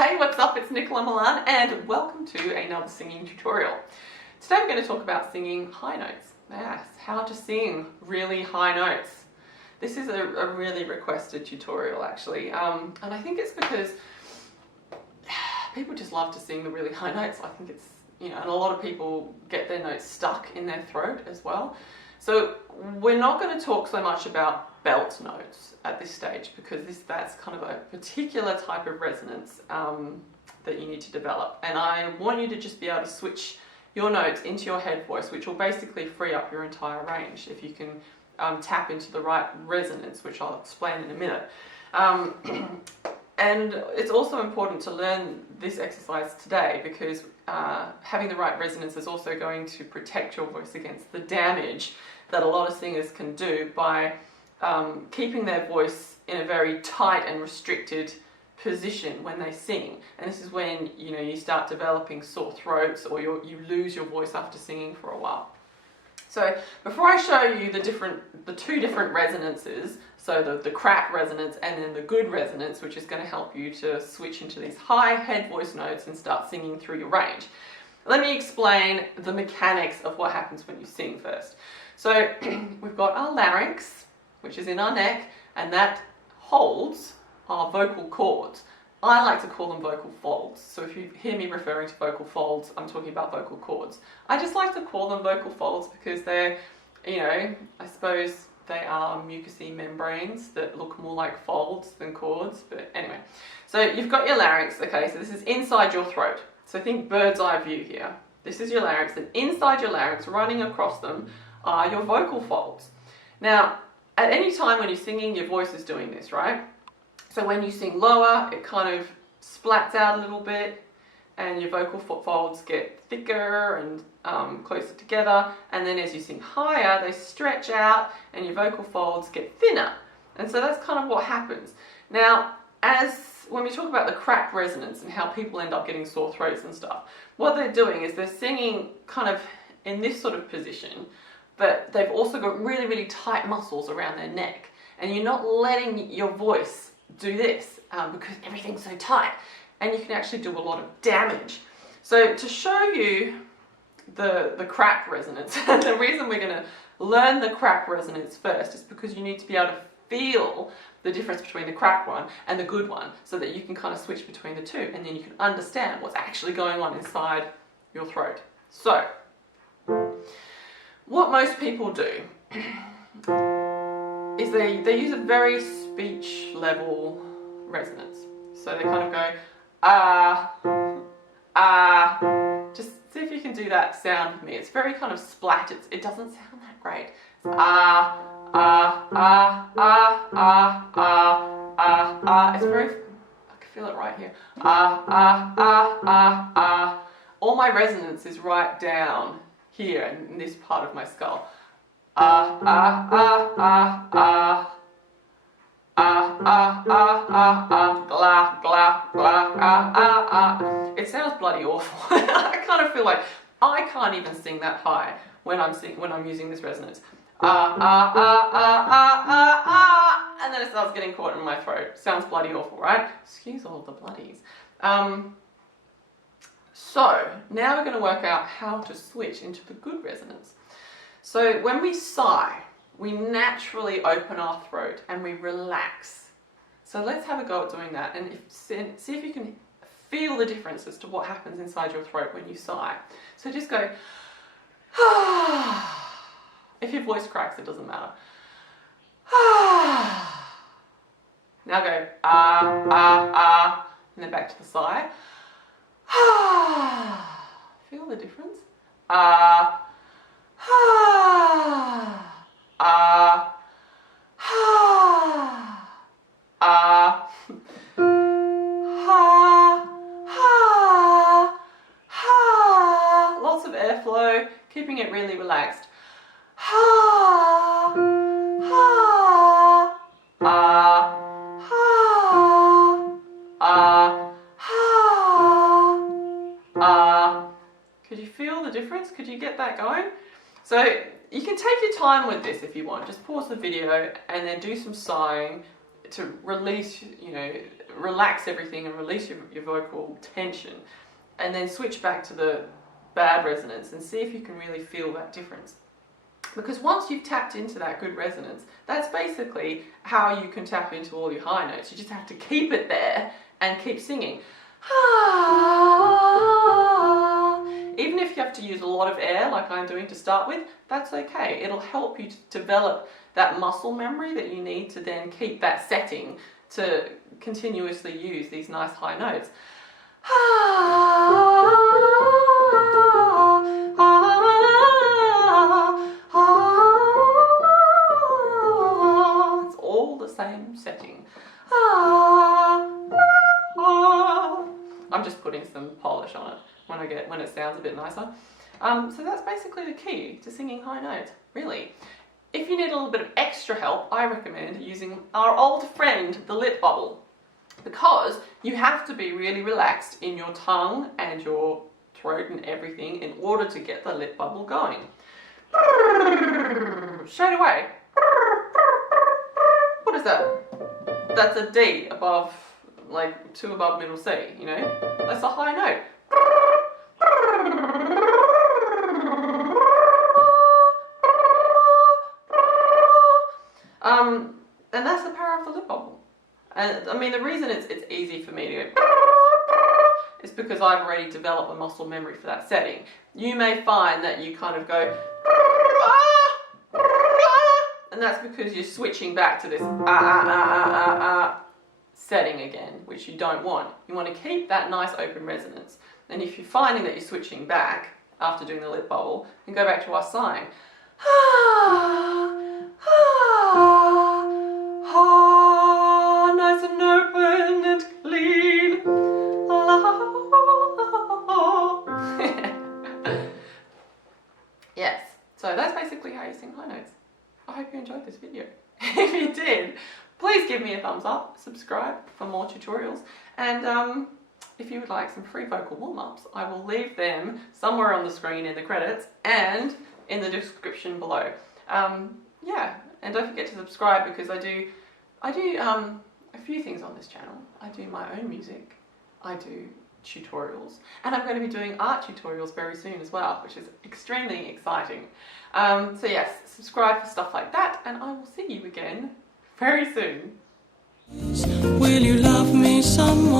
Hey, what's up? It's Nicola Milan and welcome to another singing tutorial. Today I'm going to talk about singing high notes. Yes, how to sing really high notes. This is a really requested tutorial actually, and I think it's because people just love to sing the really high notes. I think it's, and a lot of people get their notes stuck in their throat as well. So we're not going to talk so much about belt notes at this stage because that's kind of a particular type of resonance that you need to develop. And I want you to just be able to switch your notes into your head voice, which will basically free up your entire range if you can tap into the right resonance, which I'll explain in a minute. And it's also important to learn this exercise today because having the right resonance is also going to protect your voice against the damage that a lot of singers can do by keeping their voice in a very tight and restricted position when they sing. And this is when you start developing sore throats or you lose your voice after singing for a while. So before I show you the two different resonances, so the crap resonance and then the good resonance, which is going to help you to switch into these high head voice notes and start singing through your range, let me explain the mechanics of what happens when you sing first. So we've got our larynx, which is in our neck, and that holds our vocal cords. I like to call them vocal folds. So if you hear me referring to vocal folds, I'm talking about vocal cords. I just like to call them vocal folds because they're, I suppose they are mucousy membranes that look more like folds than cords, but anyway. So you've got your larynx, okay, so this is inside your throat. So think bird's eye view here. This is your larynx, and inside your larynx, running across them, are your vocal folds. Now, at any time when you're singing, your voice is doing this, right? So when you sing lower, it kind of splats out a little bit and your vocal folds get thicker and closer together. And then as you sing higher, they stretch out and your vocal folds get thinner. And so that's kind of what happens. Now, when we talk about the crap resonance and how people end up getting sore throats and stuff, what they're doing is they're singing kind of in this sort of position, but they've also got really, really tight muscles around their neck. And you're not letting your voice do this because everything's so tight, and you can actually do a lot of damage. So to show you the crap resonance, the reason we're going to learn the crap resonance first is because you need to be able to feel the difference between the crap one and the good one so that you can kind of switch between the two, and then you can understand what's actually going on inside your throat. So what most people do is they use a very speech level resonance. So they kind of go, just see if you can do that sound with me. It's very kind of splat. It doesn't sound that great. It's It's very, I can feel it right here. All my resonance is right down here in this part of my skull. It sounds bloody awful. I kind of feel like I can't even sing that high when I'm using this resonance. And then it starts getting caught in my throat. Sounds bloody awful, right? Excuse all the bloodies. So now we're going to work out how to switch into the good resonance. So when we sigh, we naturally open our throat and we relax. So let's have a go at doing that and see if you can feel the difference as to what happens inside your throat when you sigh. So just go, if your voice cracks, it doesn't matter. Now go, and then back to the sigh. Feel the difference? Lots of airflow, keeping it really relaxed. Could you feel the difference? Could you get that going? So you can take your time with this if you want. Just pause the video and then do some sighing to release relax everything and release your vocal tension, and then switch back to the bad resonance and see if you can really feel that difference. Because once you've tapped into that good resonance, that's basically how you can tap into all your high notes. You just have to keep it there and keep singing. Even if you have to use a lot of air like I'm doing to start with, that's okay. It'll help you to develop that muscle memory that you need to then keep that setting to continuously use these nice high notes. It's all the same setting. I'm just putting some polish on it when it sounds a bit nicer. So that's basically the key to singing high notes, really. If you need a little bit of extra help, I recommend using our old friend, the lip bubble, because you have to be really relaxed in your tongue and your throat and everything in order to get the lip bubble going. Straight away. What is that? That's a D above, like 2 above middle C, you know? That's a high note. And that's the power of the lip bubble. And I mean, the reason it's easy for me to go is because I've already developed a muscle memory for that setting. You may find that you kind of go, and that's because you're switching back to this setting again, which you don't want. You want to keep that nice open resonance. And if you're finding that you're switching back after doing the lip bubble, then go back to our sighing. Nice and open and clean. Yes, so that's basically how you sing high notes. I hope you enjoyed this video. If you did, please give me a thumbs up, subscribe for more tutorials, and if you would like some free vocal warm-ups, I will leave them somewhere on the screen in the credits and in the description below. Yeah, and don't forget to subscribe because I do a few things on this channel. I do my own music, I do tutorials, and I'm going to be doing art tutorials very soon as well, which is extremely exciting. So yes, subscribe for stuff like that, and I will see you again very soon. Will you love me some more?